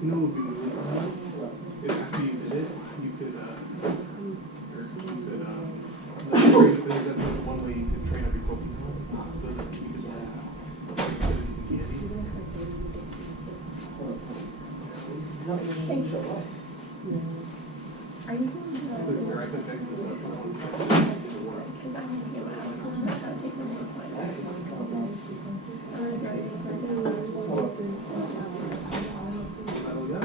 You know what would be really fun? If after you did it, you could, that's like one way you could train up your Pokemon, so that you could, use a candy. Are you going to Or I could text you about someone. because I need to get my hours on that. I'll take my name point. I'm gonna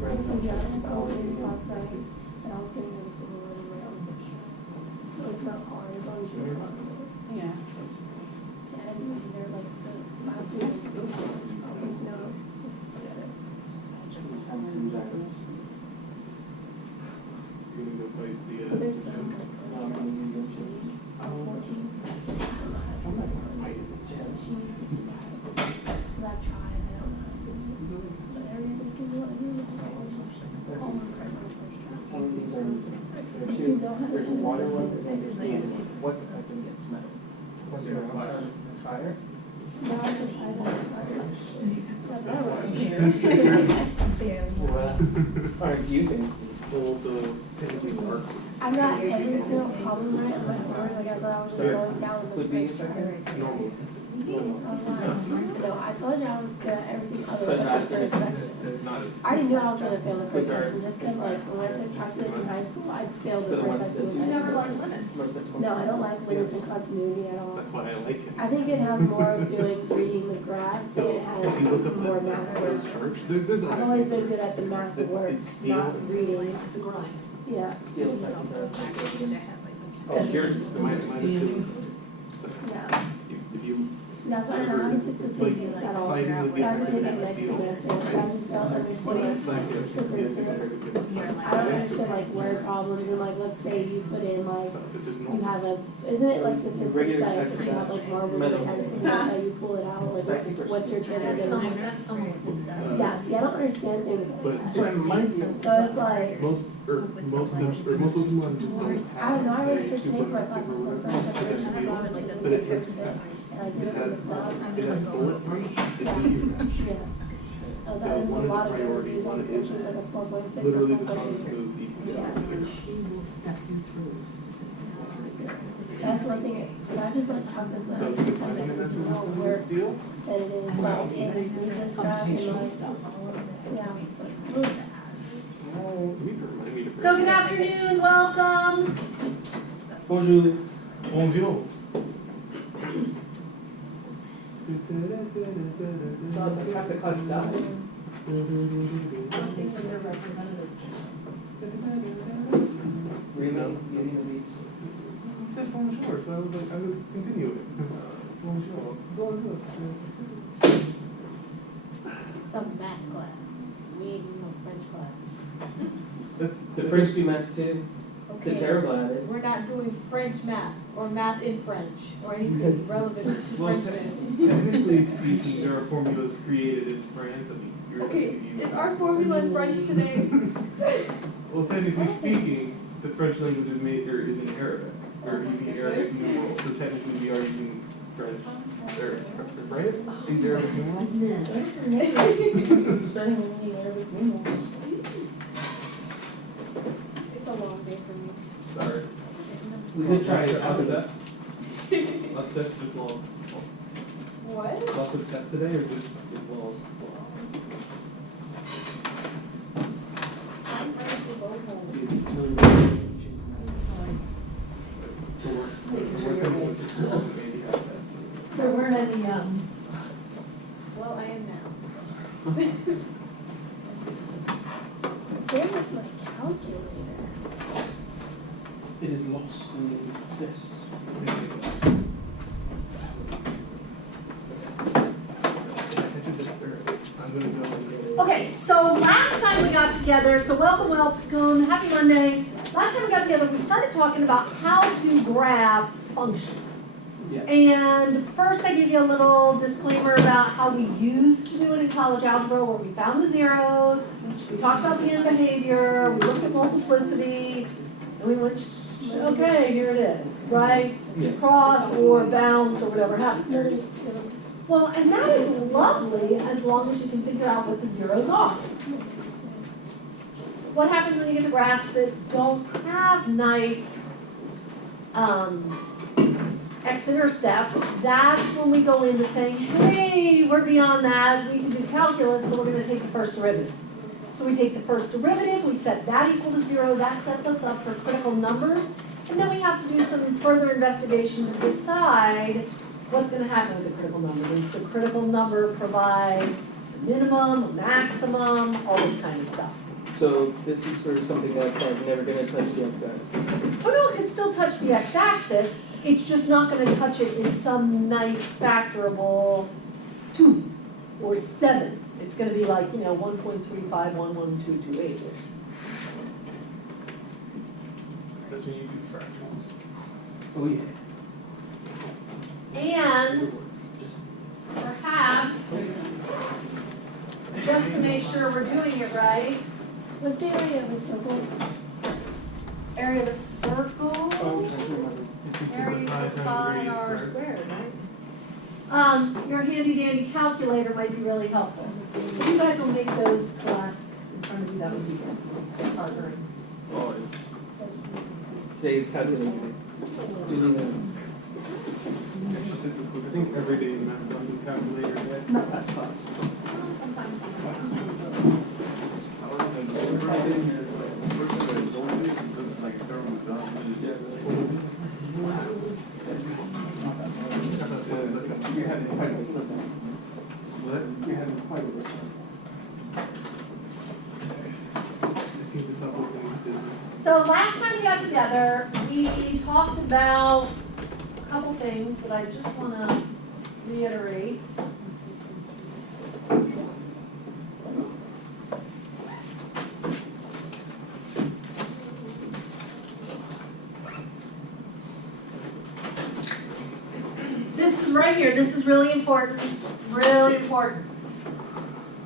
go to some jobs always last night, and I was getting ready to go running around. So it's not hard as long as you're not. Yeah. And I didn't even there like the last week. I was like, no, just forget it. You're gonna go fight the, But there's some like, I was 14. So she needs to be back. But I've tried, I don't know. But every other single one, I was just all on credit my first try. You know how to There's do water it. one. What's the second gets metal? What's your fire? No, I was surprised I didn't. That was Aren't you fancy? also technically park. I'm not every single problem right on my phone. Like I said, I was just going down the Would be first try. Normal. No, I told you I was good at everything other But than not- the first section. Not, I already knew I was gonna fail the first section, just cause like when I took calculus in high school, I failed the first section. in high school. No, I don't like limits and continuity at all. that's why I like it. I think it has more of doing reading the graph than it If you look has up more that math work. chart, there's I've always been good at the math work, It's steel. not reading. The grind. Yeah, Steel section. Oh, here's the minus two. yeah. If you. So that's why I haven't took statistics at all. But Fighting would be I've been better taking than next steel. semester, but I just don't understand statistics. I don't understand like word problems and like, let's say you put in like, It's just you normal. have a, isn't it like statistics Regular that if you have like marbles and metal. everything, how you pull it out, or like, what's your chance of getting? That's someone did that. Yeah, see, I don't understand things like But that. So it's like, most Pokemon just don't I don't know, I have really should take my classes in first section, so I was like, but it hits fast. and I did It it with has, stuff. it has bullet range, it's medium range. Yeah. Oh, So that is a one is lot a of priority, reviews one on is she's like a 4.6 or literally the 4.8. strongest move equals Yeah. She will step you through statistics. That's one thing, because I just like calculus, but So I you just can kind find of something know that's where steel? that it is, like, and read this graph and like, yeah, it's like, ooh. Remind me to So good afternoon, welcome. Bonjour. Bonjour. Half the class died. Really? Getting the beach. He said bonjour, so I was like, I would continue it. Bonjour. Bonjour. Some math class. We ain't no French class. That's The French do math too. They're Okay. terrible at it. We're not doing French math or math in French or anything relevant to Well, Frenchness. technically speaking, there are formulas created in France. I mean, you're Okay, is our formula in French today? Well, technically speaking, the French language is made, or is in Arabic. We're using Arabic numerals, so technically we are using French, or, right? These Arabic numerals? Starting with reading Arabic numerals. It's a long day for me. Sorry. We could try it Lots out. of tests? Lots of tests, just long. What? Lots of tests today, or just long? I'm ready to go home. So we're thinking it's just long, maybe have tests. There weren't any, Well, I am now. Where is my calculator? It is lost in this. Okay, so last time we got together, so welcome, happy Monday. Last time we got together, we started talking about how to graph functions. Yes. And first I gave you a little disclaimer about how we used to do it in college algebra, where we found the zeros, we talked about the end behavior, we looked at multiplicity, and we went, okay, here it is, right? Yes. Cross or bounce or whatever happens. Well, and that is lovely as long as you can figure out what the zeros are. What happens when you get to graphs that don't have nice x-intercepts? That's when we go into saying, hey, we're beyond that, we can do calculus, so we're going to take the first derivative. So we take the first derivative, we set that equal to 0, that sets us up for critical numbers, and then we have to do some further investigation to decide what's going to happen with the critical number. Does the critical number provide a minimum, a maximum, all this kind of stuff? So this is for something that's like never going to touch the x-axis. Oh no, it can still touch the x-axis, it's just not going to touch it in some nice factorable 2 or 7. It's going to be like, 1.35112228. That's when you do fractions. Oh yeah. And perhaps, just to make sure we're doing it right, What's the area of a circle? area of a circle, Oh, I'm trying to remember. area Five equals times 5 radius r squared. squared, right? Your handy dandy calculator might be really helpful. You guys will make those class in front of you, that would be good, partnering. Oh, Today's calculator day. Using I think every day in math class is calculator day. not past class. Sometimes. You're having quite a bit of fun. What? You're having quite a bit of fun. I think the couple things business. So last time we got together, we talked about a couple things that I just want to reiterate. This is right here, this is really important, really important.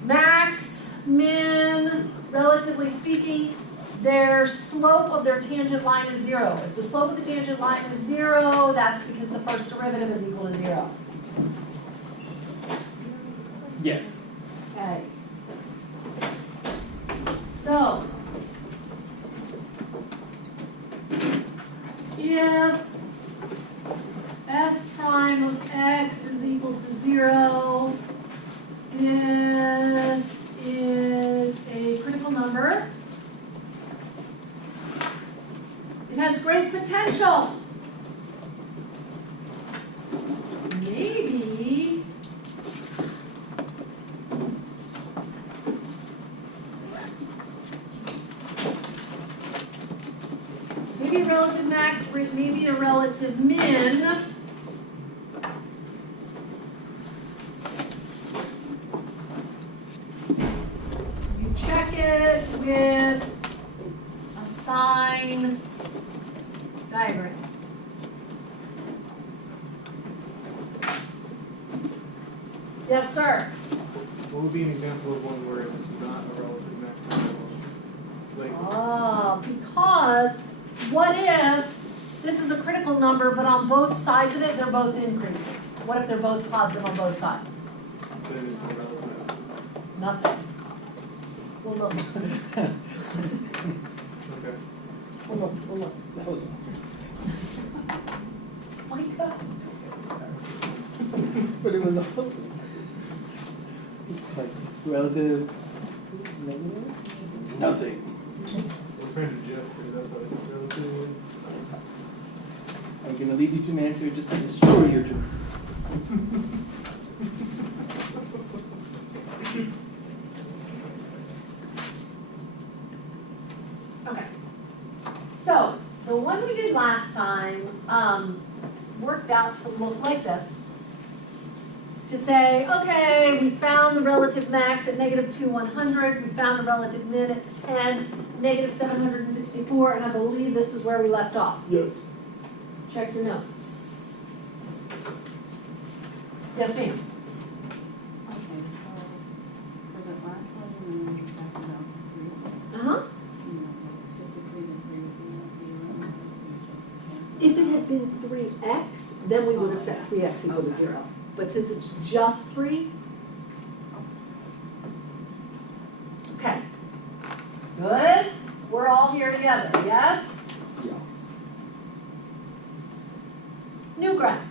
Max, min, relatively speaking, their slope of their tangent line is 0. If the slope of the tangent line is 0, that's because the first derivative is equal to 0. Yes. Okay. So, if f prime of x is equal to 0, this is a critical number. It has great potential. Maybe a relative max, maybe a relative min. You check it with a sign diagram. Yes, sir. What would be an example of one where it's not a relative maximum? Like, Because what if this is a critical number, but on both sides of it, they're both increasing? What if they're both positive on both sides? then it's a relative. Nothing. We'll look, Okay. we'll look. That was awesome. My God. But it was awesome. Like relative negative? Nothing. We're trying to jest, but that's why it's relative. I'm gonna lead you to an answer just to destroy your dreams. Okay. So, the one we did last time worked out to look like this. to say, okay, we found the relative max at -2/100, we found the relative min at 10, -764, and I believe this is where we left off. Yes. Check your notes. Yes, ma'am. Okay, so for the last one, and then we're talking about three, Uh-huh. you know, typically the three would be like 0, we just cancel. If it had been 3x, then we would have set 3x equal to 0. But since it's just 3, okay. Good. We're all here together, yes? Yes. New graph.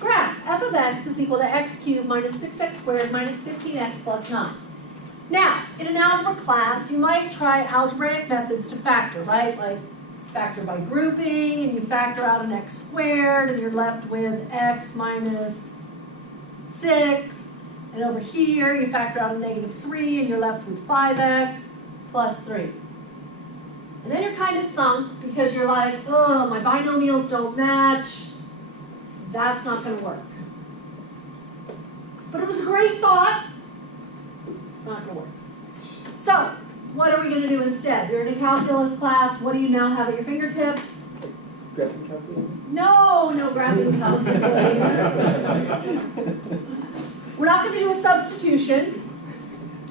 Graph f of x is equal to x cubed minus 6x squared minus 15x plus 9. Now, in an algebra class, you might try algebraic methods to factor, right? Like factor by grouping, and you factor out an x squared, and you're left with x minus 6. And over here, you factor out a -3, and you're left with 5x plus 3. And then you're kind of sunk because you're like, oh, my binomials don't match. That's not going to work. But it was a great thought. It's not going to work. So, what are we going to do instead? You're in a calculus class. What do you now have at your fingertips? Graphing calculator? No graphing calculator. We're not going to do a substitution.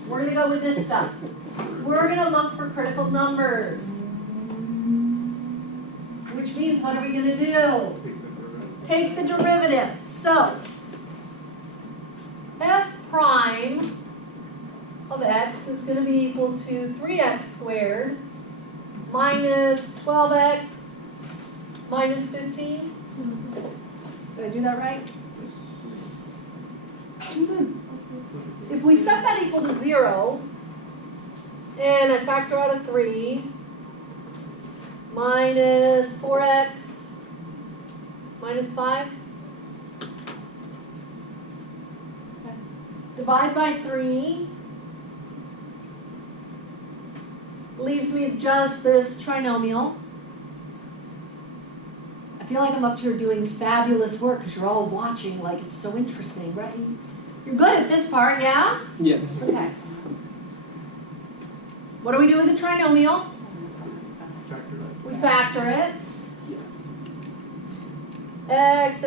We're going to go with this stuff. We're going to look for critical numbers. Which means, what are we going to do? Take the derivative. So, f prime of x is going to be equal to 3x squared minus 12x minus 15. Did I do that right? If we set that equal to 0, and I factor out a 3, minus 4x minus 5. Okay. Divide by 3. Leaves me just this trinomial. I feel like I'm up here doing fabulous work because you're all watching like it's so interesting, right? You're good at this part, yeah? Yes. Okay. What do we do with the trinomial? Factor that. We factor it. Yes. X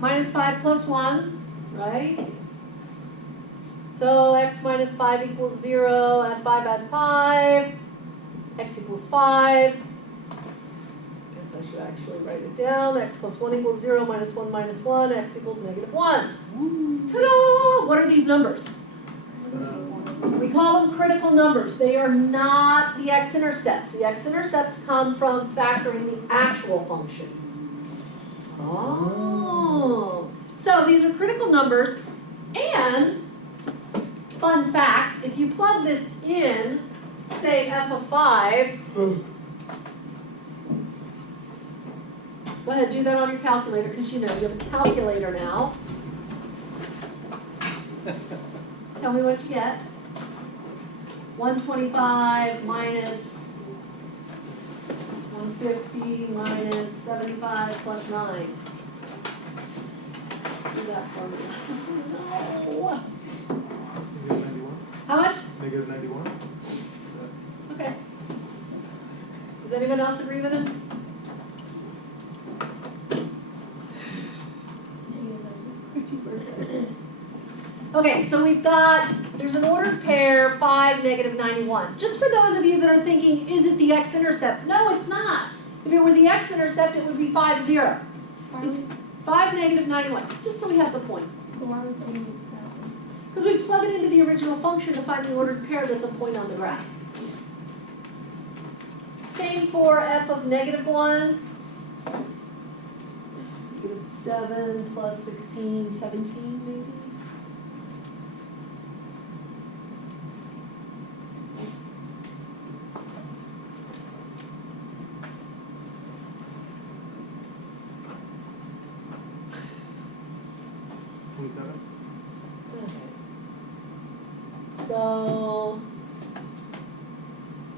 minus 5 plus 1, right? So x minus 5 equals 0, add 5, add 5, x equals 5. Guess I should actually write it down. X plus 1 equals 0, minus 1 minus 1, x equals -1. Ta-da! What are these numbers? We call them critical numbers. They are not the x-intercepts. The x-intercepts come from factoring the actual function. Oh. So these are critical numbers, and fun fact, if you plug this in, say f of 5, go ahead, do that on your calculator, because you know you have a calculator now. Tell me what you get. 125 minus 150 minus 75 plus 9. Do that for me. No. -91? How much? -91? Okay. Does anyone else agree with him? Okay, so we've got, there's an ordered pair, 5, -91. Just for those of you that are thinking, is it the x-intercept? No, it's not. If it were the x-intercept, it would be 5, 0. It's 5, -91, just so we have the point. Why would they use that? Because we plug it into the original function to find the ordered pair that's a point on the graph. Same for f of -1. -7 plus 16, 17 maybe.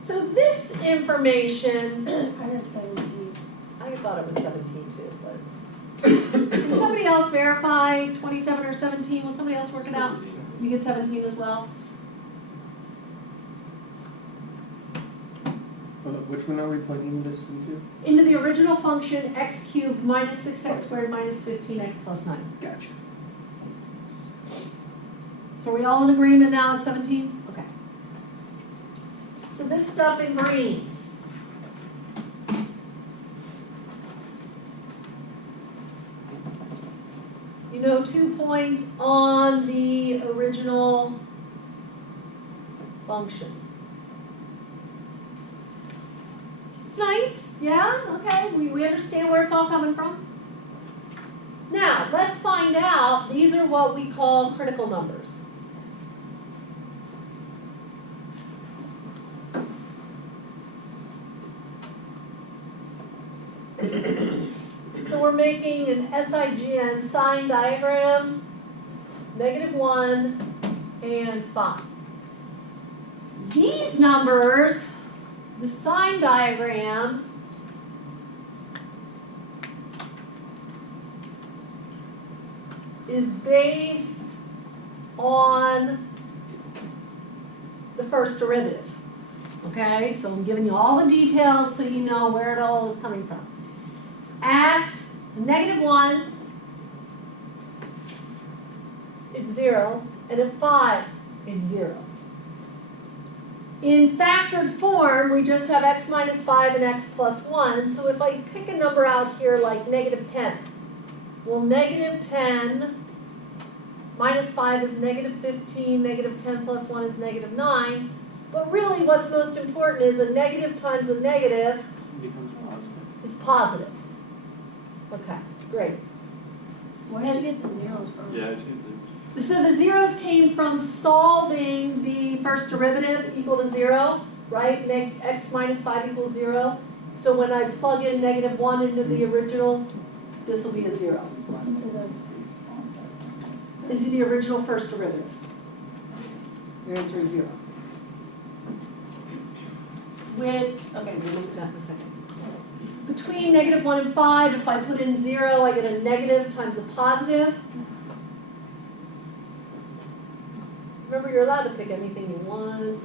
So this information, I had 17. I thought it was 17 too, but else verify 27 or 17? Will somebody else work it out? You get 17 as well? Which one are we plugging this into? Into the original function, x cubed minus 6x squared minus 15x plus 9. Gotcha. So are we all in agreement now at 17? Okay. So this stuff in green. You know, 2 points on the original function. It's nice, yeah, okay, we understand where it's all coming from. Now, let's find out, these are what we call critical numbers. So we're making an SIGN sign diagram, -1 and 5. These numbers, the sign diagram, is based on the first derivative. Okay, so I'm giving you all the details so you know where it all is coming from. At -1, it's 0, and at 5, it's 0. In factored form, we just have x minus 5 and x plus 1, so if I pick a number out here like -10, well, -10 minus 5 is -15, -10 plus 1 is -9, but really what's most important is a negative times a negative Becomes positive. is positive. Okay, great. Where did you get the zeros from? Yeah, I changed it. So the zeros came from solving the first derivative equal to 0, right? X minus 5 equals 0. So when I plug in -1 into the original, this will be a 0. Into the original first derivative. Your answer is 0. Okay, we'll look at that in a second. Between -1 and 5, if I put in 0, I get a negative times a positive. Remember, you're allowed to pick anything you want.